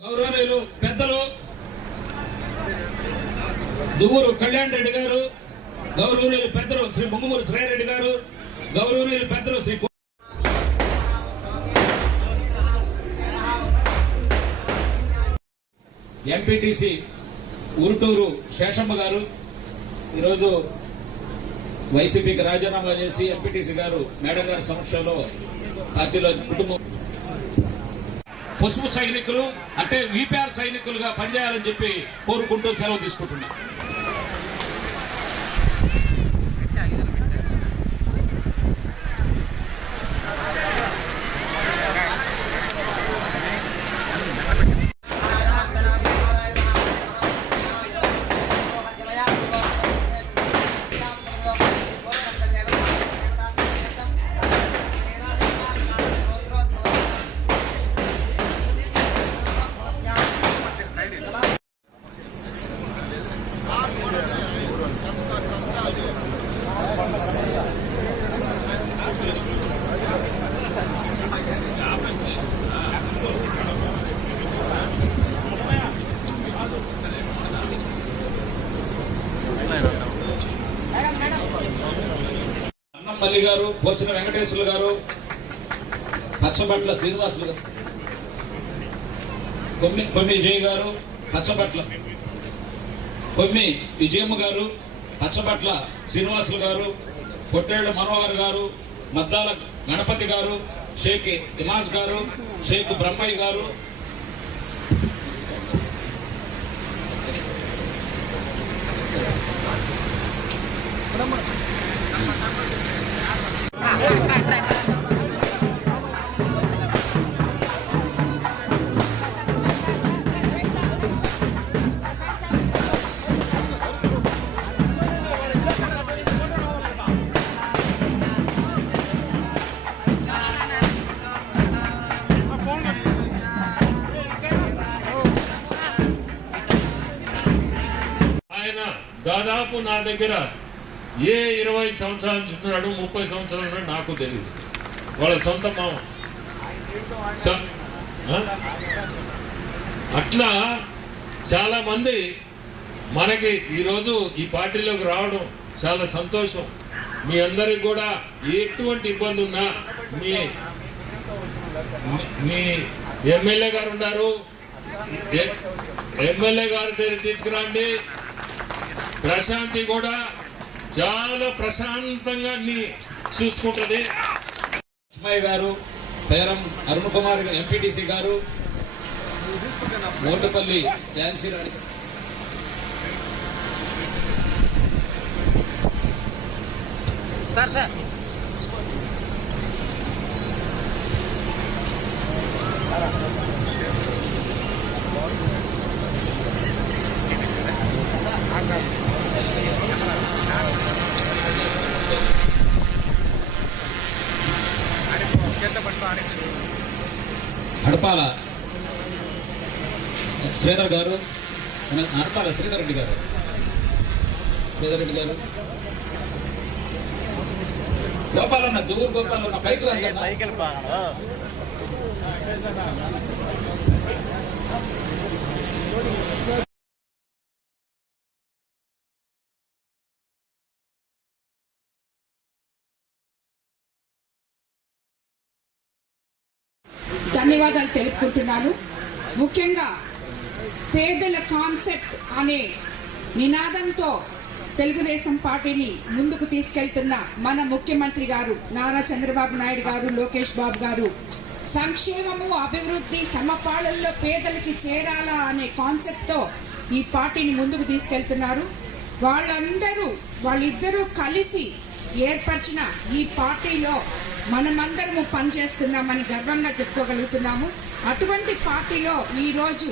గౌరవనీయులు పెద్దలు దువ్వూరు కళ్యాణ్ రెడ్డి గారు, గౌరవనీయులు పెద్దలు శ్రీ బొమ్మూరు శ్రీరెడ్డి గారు, గౌరవనీయులు పెద్దలు శ్రీ ఎంపీటీసీ ఉరుటూరు శేషమ్మ గారు ఈరోజు వైసీపీకి రాజీనామా చేసి ఎంపీటీసీ గారు మేడం గారి సమక్షంలో పార్టీలో కుటుంబం పశువు సైనికులు అంటే విపిఆర్ సైనికులుగా పనిచేయాలని చెప్పి కోరుకుంటూ సెలవు తీసుకుంటున్నాం. అన్నంపల్లి గారు, పోసిన వెంకటేశ్వర్లు గారు, పచ్చబట్ల శ్రీనివాసులు గారు, కొమ్మి విజయ్ గారు, పచ్చబట్ల కొమ్మి విజయమ్మ గారు, పచ్చబట్ల శ్రీనివాసులు గారు, పొట్టేళ్ల మనోహర్ గారు, మద్దాల గణపతి గారు, షేక్ ఇమాజ్ గారు, షేక్ బ్రహ్మయ్య గారు, దాదాపు నా దగ్గర ఏ 20 సంవత్సరాల నుంచి ఉన్నాడు, 30 సంవత్సరాలు ఉన్నాడు నాకు తెలియదు. వాళ్ళ సొంత మామ. అట్లా చాలా మంది మనకి ఈరోజు ఈ పార్టీలోకి రావడం చాలా సంతోషం. మీ అందరికి కూడా ఎటువంటి ఇబ్బంది ఉన్నా మీ ఎమ్మెల్యే గారు ఉన్నారు, ఎమ్మెల్యే గారి దగ్గర తీసుకురండి. ప్రశాంతి కూడా చాలా ప్రశాంతంగా అన్ని చూసుకుంటుంది. లక్ష్మయ్య గారు, పేరం అరుణ్ కుమార్ ఎంపీటీసీ గారు, మోటపల్లి ఝాన్సీ రాణి, అడపాల శ్రీధర్ గారు, అడపాల శ్రీధర్ రెడ్డి గారు, గోపాలన్న దూరు గోపాలన్న పైకి ధన్యవాదాలు తెలుపుకుంటున్నాను. ముఖ్యంగా పేదల కాన్సెప్ట్ అనే నినాదంతో తెలుగుదేశం పార్టీని ముందుకు తీసుకెళ్తున్న మన ముఖ్యమంత్రి గారు నారా చంద్రబాబు నాయుడు గారు, లోకేష్ బాబు గారు సంక్షేమము, అభివృద్ధి సమపాళల్లో పేదలకి చేరాలా అనే కాన్సెప్ట్తో ఈ పార్టీని ముందుకు తీసుకెళ్తున్నారు. వాళ్ళిద్దరూ కలిసి ఏర్పరిచిన ఈ పార్టీలో మనమందరము పనిచేస్తున్నామని గర్వంగా చెప్పుకోగలుగుతున్నాము. అటువంటి పార్టీలో ఈరోజు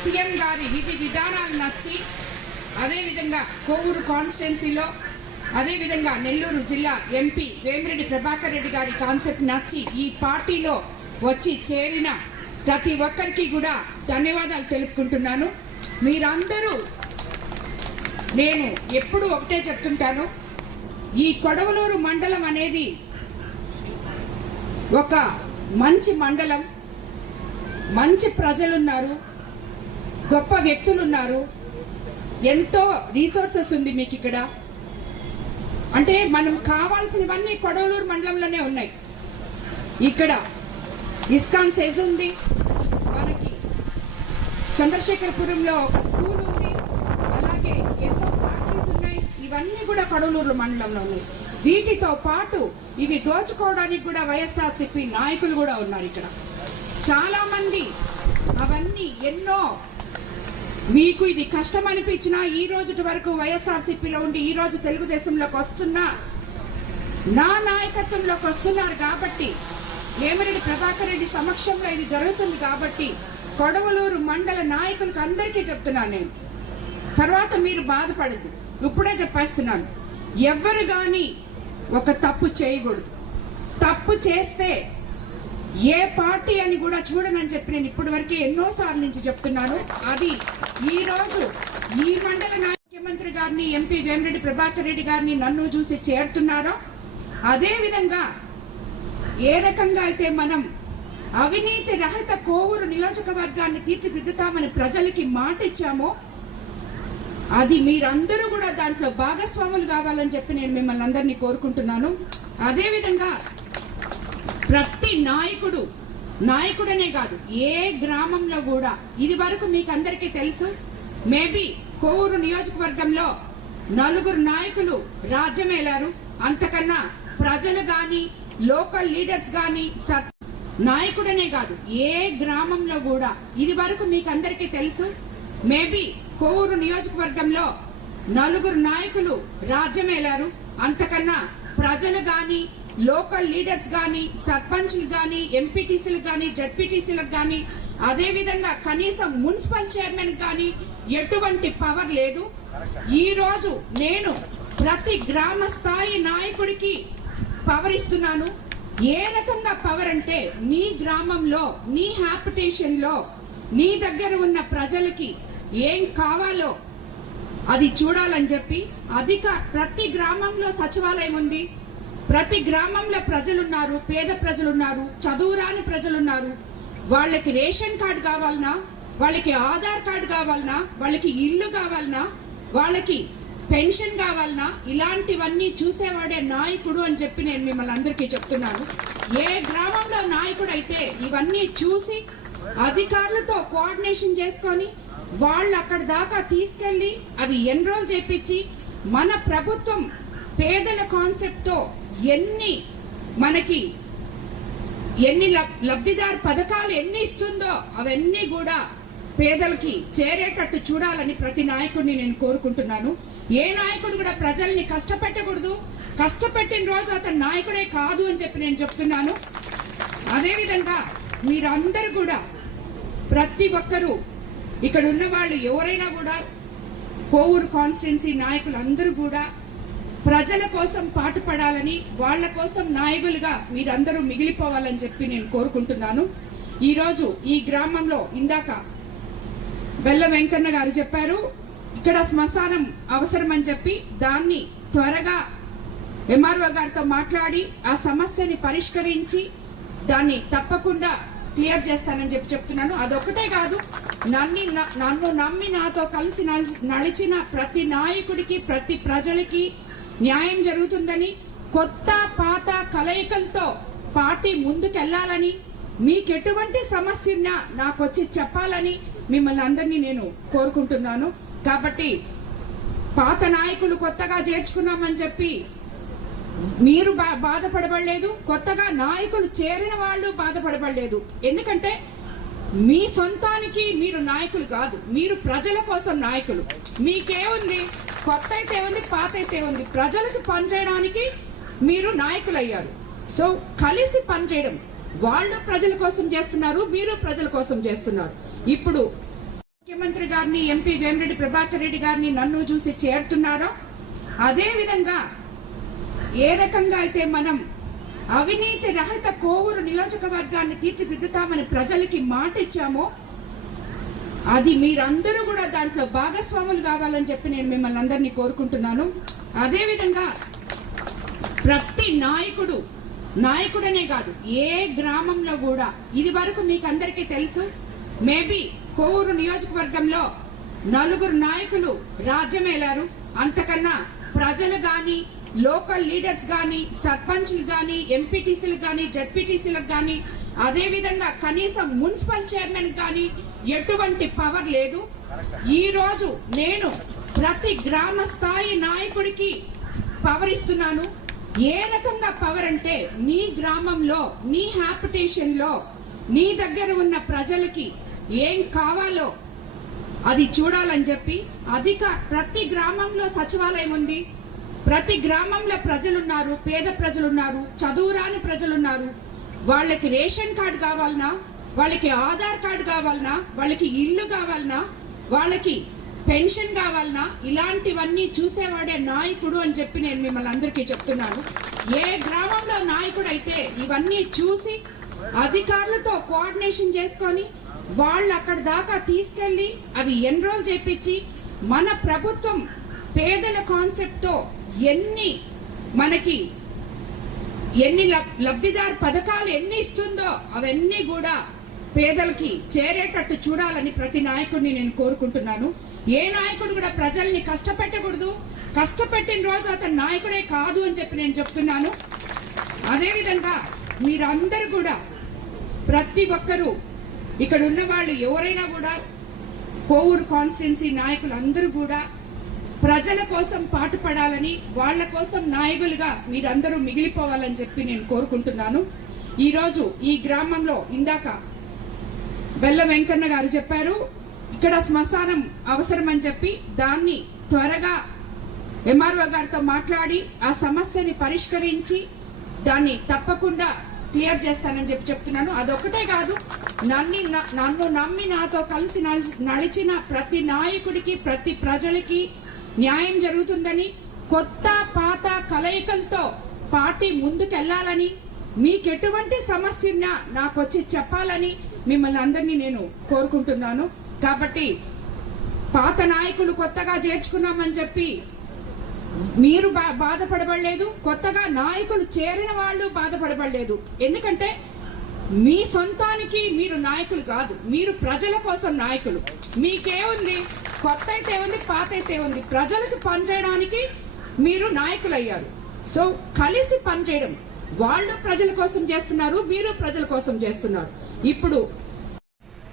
సీఎం గారి విధి విధానాలు నచ్చి, అదేవిధంగా కోవూరు కాన్స్టిట్యున్సీలో, అదేవిధంగా నెల్లూరు జిల్లా ఎంపీ వేమిరెడ్డి ప్రభాకర్ రెడ్డి గారి కాన్సెప్ట్ నచ్చి ఈ పార్టీలో వచ్చి చేరిన ప్రతి ఒక్కరికి కూడా ధన్యవాదాలు తెలుపుకుంటున్నాను. మీరందరూ నేను ఎప్పుడు ఒకటే చెప్తుంటాను, ఈ కొడవలూరు మండలం అనేది ఒక మంచి మండలం, మంచి ప్రజలున్నారు, గొప్ప వ్యక్తులున్నారు, ఎంతో రీసోర్సెస్ ఉంది మీకు ఇక్కడ. అంటే మనం కావాల్సినవన్నీ కొడవలూరు మండలంలోనే ఉన్నాయి. ఇక్కడ ఇస్కాన్ సెజ్ ఉంది, మనకి చంద్రశేఖరపురంలో ఒక స్కూల్ ఉంది, అలాగే ఎన్నో ఫ్యాక్టరీస్ ఉన్నాయి. ఇవన్నీ కూడా కొడవలూరు మండలంలో ఉన్నాయి. వీటితో పాటు ఇవి దోచుకోవడానికి కూడా వైఎస్ఆర్సీపీ నాయకులు కూడా ఉన్నారు ఇక్కడ. చాలా మంది అవన్నీ ఎన్నో మీకు ఇది కష్టం అనిపించినా ఈ రోజు వరకు వైఎస్ఆర్సీపీలో ఉండి ఈ రోజు తెలుగుదేశంలోకి వస్తున్నా నా నాయకత్వంలోకి వస్తున్నారు కాబట్టి, వేమిరెడ్డి ప్రభాకర్ రెడ్డి సమక్షంలో ఇది జరుగుతుంది కాబట్టి కొడవలూరు మండల నాయకులకు అందరికీ చెప్తున్నాను నేను. తర్వాత మీరు బాధపడద్దు, ఇప్పుడే చెప్పేస్తున్నాను, ఎవరు గాని ఒక తప్పు చేయకూడదు. తప్పు చేస్తే ఏ పార్టీ అని కూడా చూడనని చెప్పి నేను ఇప్పటి వరకు ఎన్నోసార్లు నుంచి చెప్తున్నాను. అది ఈ రోజు ఈ మండల ముఖ్యమంత్రి గారిని, ఎంపీ వేమిరెడ్డి ప్రభాకర్ రెడ్డి గారిని నన్ను చూసి చేరుతున్నారో అదే విధంగా ఏ రకంగా అయితే మనం అవినీతి రహిత కోవూరు నియోజకవర్గాన్ని తీర్చిదిద్దుతామని ప్రజలకి మాట ఇచ్చామో అది మీరందరూ కూడా దాంట్లో భాగస్వాములు కావాలని చెప్పి నేను మిమ్మల్ని అందరినీ కోరుకుంటున్నాను. అదే విధంగా ప్రతి నాయకుడనే కాదు, ఏ గ్రామంలో కూడా ఇది వరకు మీకు అందరికీ తెలుసు, మేబీ కోవూరు నియోజకవర్గంలో 4 నాయకులు రాజ్యమేలారు. అంతకన్నా ప్రజలు గాని, లోకల్ లీడర్స్ గాని, నాయకుడనే కాదు, ఏ గ్రామంలో కూడా ఇది వరకు మీకు అందరికీ తెలుసు, మేబీ కోవూరు నియోజకవర్గంలో 4 నాయకులు రాజ్యమేలారు. అంతకన్నా ప్రజలు గాని, లోకల్ లీడర్స్ గాని, సర్పంచ్లు గాని, ఎంపీటీసీలకు గాని, జడ్పీటీసీలకు గాని, అదే విధంగా కనీసం మున్సిపల్ చైర్మన్ గాని ఎటువంటి పవర్ లేదు. ఈ రోజు నేను ప్రతి గ్రామ స్థాయి నాయకుడికి పవర్ ఇస్తున్నాను. ఏ రకంగా పవర్ అంటే, నీ గ్రామంలో, నీ హ్యాపిటేషన్ లో, నీ దగ్గర ఉన్న ప్రజలకి ఏం కావాలో అది చూడాలని చెప్పి ప్రతి గ్రామంలో సచివాలయం ఉంది, ప్రతి గ్రామంలో ప్రజలున్నారు, పేద ప్రజలున్నారు, చదువురాని ప్రజలున్నారు. వాళ్ళకి రేషన్ కార్డు కావాలన్నా, వాళ్ళకి ఆధార్ కార్డు కావాలన్నా, వాళ్ళకి ఇల్లు కావాలన్నా, వాళ్ళకి పెన్షన్ కావాలన్నా, ఇలాంటివన్నీ చూసేవాడే నాయకుడు అని చెప్పి నేను మిమ్మల్ని అందరికీ చెప్తున్నాను. ఏ గ్రామంలో నాయకుడు అయితే ఇవన్నీ చూసి అధికారులతో కోఆర్డినేషన్ చేసుకొని వాళ్ళు అక్కడ దాకా తీసుకెళ్లి అవి ఎన్రోల్ చేపించి, మన ప్రభుత్వం పేదల కాన్సెప్ట్ తో ఎన్ని లబ్ధిదారు పథకాలు ఎన్ని ఇస్తుందో అవన్నీ కూడా పేదలకి చేరేటట్టు చూడాలని ప్రతి నాయకుడిని నేను కోరుకుంటున్నాను. ఏ నాయకుడు కూడా ప్రజల్ని కష్టపెట్టకూడదు, కష్టపెట్టిన రోజు అతను నాయకుడే కాదు అని చెప్పి నేను చెప్తున్నాను. అదేవిధంగా మీరందరూ కూడా, ప్రతి ఒక్కరూ ఇక్కడ ఉన్న వాళ్ళు ఎవరైనా కూడా, కోవూరు కాన్స్టిట్యున్సీ నాయకులు అందరూ కూడా ప్రజల కోసం పాటుపడాలని, వాళ్ళ కోసం నాయకులుగా మీరందరూ మిగిలిపోవాలని చెప్పి నేను కోరుకుంటున్నాను. ఈరోజు ఈ గ్రామంలో ఇందాక బెల్ల వెంకన్న గారు చెప్పారు, ఇక్కడ శ్మశానం అవసరం అని చెప్పి, దాన్ని త్వరగా ఎంఆర్ఓ గారితో మాట్లాడి ఆ సమస్యని పరిష్కరించి దాన్ని తప్పకుండా క్లియర్ చేస్తానని చెప్పి చెప్తున్నాను. అదొకటే కాదు, నన్ను నమ్మి నాతో కలిసి నడిచిన ప్రతి నాయకుడికి, ప్రతి ప్రజలకి న్యాయం జరుగుతుందని, కొత్త పాత కలయికలతో పార్టీ ముందుకెళ్లాలని, మీకు ఎటువంటి సమస్య ఉన్నా నాకు వచ్చి చెప్పాలని మిమ్మల్ని అందరినీ నేను కోరుకుంటున్నాను. కాబట్టి పాత నాయకులు కొత్తగా చేర్చుకున్నామని చెప్పి మీరు బాధపడబడలేదు, కొత్తగా నాయకులు చేరిన వాళ్ళు బాధపడబడలేదు. ఎందుకంటే మీ సొంతానికి మీరు నాయకులు కాదు, మీరు ప్రజల కోసం నాయకులు. మీకేముంది, కొత్త అయితే ఉంది, పాత అయితే ఉంది, ప్రజలకు పనిచేయడానికి మీరు నాయకులు అయ్యారు. సో కలిసి పనిచేయడం, వాళ్ళు ప్రజల కోసం చేస్తున్నారు, మీరు ప్రజల కోసం చేస్తున్నారు. ఇప్పుడు ముఖ్యమంత్రి గారిని, ఎంపీ వేమిరెడ్డి ప్రభాకర్ రెడ్డి గారిని నన్ను చూసి చేరుతున్నారో అదే విధంగా ఏ రకంగా అయితే మనం అవినీతి రహిత కోవూరు నియోజకవర్గాన్ని తీర్చిదిద్దుతామని ప్రజలకి మాట ఇచ్చామో అది మీరందరూ కూడా దాంట్లో భాగస్వాములు కావాలని చెప్పి నేను మిమ్మల్ని అందరినీ కోరుకుంటున్నాను. అదేవిధంగా ప్రతి నాయకుడనే కాదు, ఏ గ్రామంలో కూడా ఇది వరకు మీకు అందరికీ తెలుసు, మేబీ కోవూరు నియోజకవర్గంలో 4 నాయకులు రాజ్యమేలారు. అంతకన్నా ప్రజలు గాని, లోకల్ లీడర్స్ గాని, సర్పంచ్లు గాని, ఎంపీటీసీలకు గాని, జడ్పీటీసీలకు గాని, అదే విధంగా కనీసం మున్సిపల్ చైర్మన్ గాని ఎటువంటి పవర్ లేదు. ఈ రోజు నేను ప్రతి గ్రామ స్థాయి నాయకుడికి పవర్ ఇస్తున్నాను. ఏ రకంగా పవర్ అంటే, నీ గ్రామంలో, నీ హ్యాబిటేషన్ లో, నీ దగ్గర ఉన్న ప్రజలకి ఏం కావాలో అది చూడాలని చెప్పి ప్రతి గ్రామంలో సచివాలయం ఉంది, ప్రతి గ్రామంలో ప్రజలున్నారు, పేద ప్రజలున్నారు, చదువురాని ప్రజలున్నారు. వాళ్ళకి రేషన్ కార్డు కావాలన్నా, వాళ్ళకి ఆధార్ కార్డు కావాలన్నా, వాళ్ళకి ఇల్లు కావాలన్నా, వాళ్ళకి పెన్షన్ కావాలన్నా, ఇలాంటివన్నీ చూసేవాడే నాయకుడు అని చెప్పి నేను మిమ్మల్ని అందరికీ చెప్తున్నాను. ఏ గ్రామంలో నాయకుడు అయితే ఇవన్నీ చూసి అధికారులతో కోఆర్డినేషన్ చేసుకొని వాళ్ళు అక్కడ దాకా తీసుకెళ్లి అవి ఎన్రోల్ చేపించి, మన ప్రభుత్వం పేదల కాన్సెప్ట్ తో ఎన్ని లబ్ధిదారు పథకాలు ఎన్ని ఇస్తుందో అవన్నీ కూడా పేదలకి చేరేటట్టు చూడాలని ప్రతి నాయకుడిని నేను కోరుకుంటున్నాను. ఏ నాయకుడు కూడా ప్రజల్ని కష్టపెట్టకూడదు. కష్టపెట్టిన రోజు అతను నాయకుడే కాదు అని చెప్పి నేను చెప్తున్నాను. అదేవిధంగా మీరందరూ కూడా, ప్రతి ఒక్కరూ ఇక్కడ ఉన్న వాళ్ళు ఎవరైనా కూడా, కోవూరు కాన్స్టిట్యున్సీ నాయకులు అందరూ కూడా ప్రజల కోసం పాటుపడాలని, వాళ్ళ కోసం నాయకులుగా మీరందరూ మిగిలిపోవాలని చెప్పి నేను కోరుకుంటున్నాను. ఈరోజు ఈ గ్రామంలో ఇందాక బెల్ల వెంకన్న గారు చెప్పారు, ఇక్కడ శ్మశానం అవసరమని చెప్పి, దాన్ని త్వరగా ఎంఆర్ఓ గారితో మాట్లాడి ఆ సమస్యని పరిష్కరించి దాన్ని తప్పకుండా క్లియర్ చేస్తానని చెప్పి చెప్తున్నాను. అదొక్కటే కాదు, నన్ను నమ్మి నాతో కలిసి నడిచిన ప్రతి నాయకుడికి, ప్రతి ప్రజలకి న్యాయం జరుగుతుందని, కొత్త పాత కలయికలతో పార్టీ ముందుకెళ్లాలని, మీకు ఎటువంటి సమస్య ఉన్నా నాకు వచ్చి చెప్పాలని మిమ్మల్ని అందరినీ నేను కోరుకుంటున్నాను. కాబట్టి పాత నాయకులు కొత్తగా చేర్చుకున్నామని చెప్పి మీరు బాధపడబడలేదు, కొత్తగా నాయకులు చేరిన వాళ్ళు బాధపడబడలేదు. ఎందుకంటే మీ సొంతానికి మీరు నాయకులు కాదు, మీరు ప్రజల కోసం నాయకులు. మీకేముంది, కొత్త అయితే ఉంది, పాత అయితే ఉంది, ప్రజలకు పనిచేయడానికి మీరు నాయకులు అయ్యారు. సో కలిసి పనిచేయడం, వాళ్ళు ప్రజల కోసం చేస్తున్నారు, మీరు ప్రజల కోసం చేస్తున్నారు. ఇప్పుడు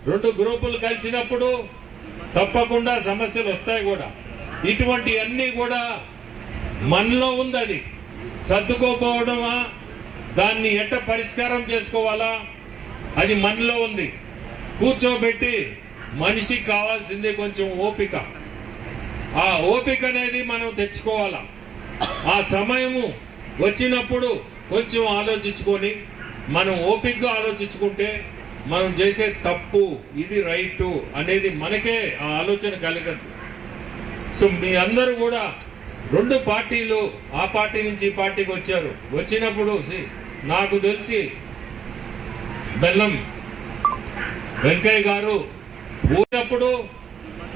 2 గ్రూపులు కలిసినప్పుడు తప్పకుండా సమస్యలు వస్తాయి కూడా. ఇటువంటి అన్ని కూడా మనలో ఉంది. అది సర్దుకోపోవడమా, దాన్ని ఎట్ట పరిష్కారం చేసుకోవాలా, అది మనలో ఉంది. కూర్చోబెట్టి మనిషికి కావాల్సింది కొంచెం ఓపిక. ఆ ఓపిక అనేది మనం తెచ్చుకోవాలా. ఆ సమయము వచ్చినప్పుడు కొంచెం ఆలోచించుకొని, మనం ఓపికగా ఆలోచించుకుంటే మనం చేసే తప్పు ఇది రైటు అనేది మనకే ఆ ఆలోచన కలగదు. సో మీ అందరూ కూడా 2 పార్టీలు ఆ పార్టీ నుంచి ఈ పార్టీకి వచ్చారు. వచ్చినప్పుడు నాకు తెలిసి బెల్లం వెంకయ్య గారు ఊరినప్పుడు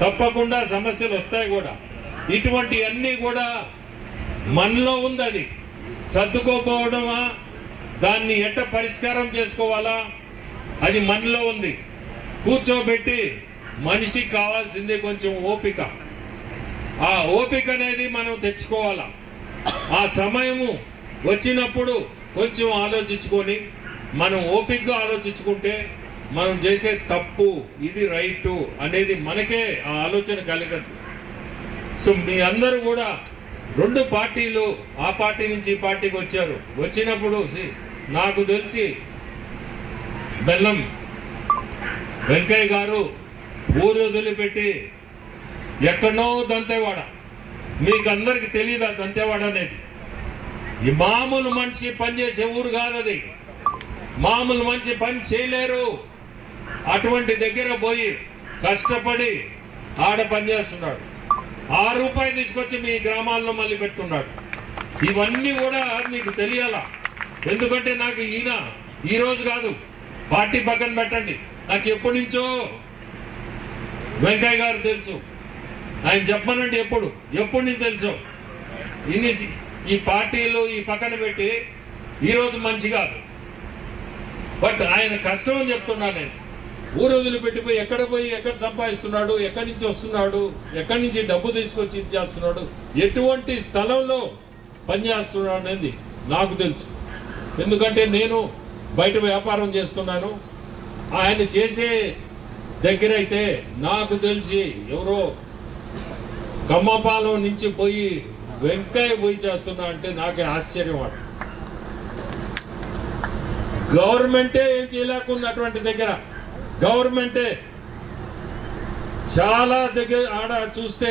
తప్పకుండా సమస్యలు వస్తాయి కూడా. ఇటువంటి అన్ని కూడా మనలో ఉంది. అది సర్దుకోపోవడమా, దాన్ని ఎట్ట పరిష్కారం చేసుకోవాలా, అది మనలో ఉంది. కూర్చోబెట్టి మనిషికి కావాల్సింది కొంచెం ఓపిక. ఆ ఓపిక అనేది మనం తెచ్చుకోవాలా. ఆ సమయము వచ్చినప్పుడు కొంచెం ఆలోచించుకొని, మనం ఓపికగా ఆలోచించుకుంటే మనం చేసే తప్పు ఇది రైటు అనేది మనకే ఆ ఆలోచన కలగదు. సో మీ అందరూ కూడా 2 పార్టీలు ఆ పార్టీ నుంచి ఈ పార్టీకి వచ్చారు. వచ్చినప్పుడు నాకు తెలిసి బెల్లం వెంకయ్య గారు ఊరు వదిలిపెట్టి ఎక్కడో దంతేవాడ, మీకు అందరికి తెలియదు ఆ దంతేవాడ అనేది. ఈ మామూలు మనిషి పనిచేసే ఊరు కాదు అది. మామూలు మనిషి పని చేయలేరు. అటువంటి దగ్గర పోయి కష్టపడి ఆడ పనిచేస్తున్నాడు. ₹6 తీసుకొచ్చి మీ గ్రామాల్లో మళ్ళీ పెడుతున్నాడు. ఇవన్నీ కూడా మీకు తెలియాలా. ఎందుకంటే నాకు ఈయన ఈ రోజు కాదు, పార్టీ పక్కన పెట్టండి, నాకు ఎప్పటి నుంచో వెంకయ్య గారు తెలుసు, ఆయన చెప్పనండి ఎప్పుడు నీకు తెలుసు. ఈ పార్టీలు ఈ పక్కన పెట్టి ఈరోజు మంచి కాదు, బట్ ఆయన కష్టం అని చెప్తున్నాను నేను. ఊరు వదిలిపెట్టిపోయి ఎక్కడ సంపాదిస్తున్నాడు, ఎక్కడి నుంచి వస్తున్నాడు, ఎక్కడి నుంచి డబ్బు తీసుకొచ్చి చేస్తున్నాడు, ఎటువంటి స్థలంలో పనిచేస్తున్నాడు అనేది నాకు తెలుసు. ఎందుకంటే నేను బయట వ్యాపారం చేస్తున్నాను. ఆయన చేసే దగ్గర అయితే నాకు తెలిసి ఎవరో కమ్మపాలెం నుంచి పోయి వెంకయ్య పోయి చేస్తున్నా అంటే నాకే ఆశ్చర్యం. గవర్నమెంటే ఏం చేయలేకుండా అటువంటి దగ్గర, గవర్నమెంటే చాలా దగ్గర ఆడ చూస్తే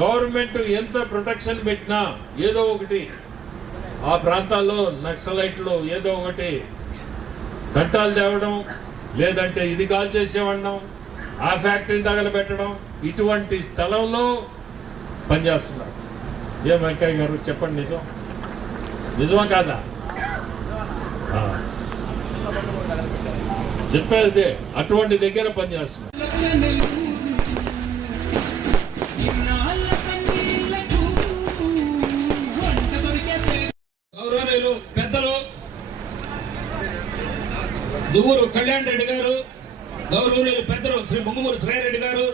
గవర్నమెంట్ ఎంత ప్రొటెక్షన్ పెట్టినా ఏదో ఒకటి ఆ ప్రాంతాల్లో నక్సలైట్లు ఏదో ఒకటి కట్టాలు తేవడం, లేదంటే ఇది కాల్ చేసేవాడినాం, ఆ ఫ్యాక్టరీని తగలబెట్టడం, ఇటువంటి స్థలంలో పనిచేస్తున్నారు. ఏం వెంకయ్య గారు చెప్పండి, నిజమా కాదా? చెప్పేది అటువంటి దగ్గర పనిచేస్తున్నారు. గౌరవనీయులు పెద్దలు దువ్వూరు కళ్యాణ్ రెడ్డి గారు, గౌరవనీయులు పెద్దలు శ్రీ బొమ్మూరు శ్రేయరెడ్డి గారు,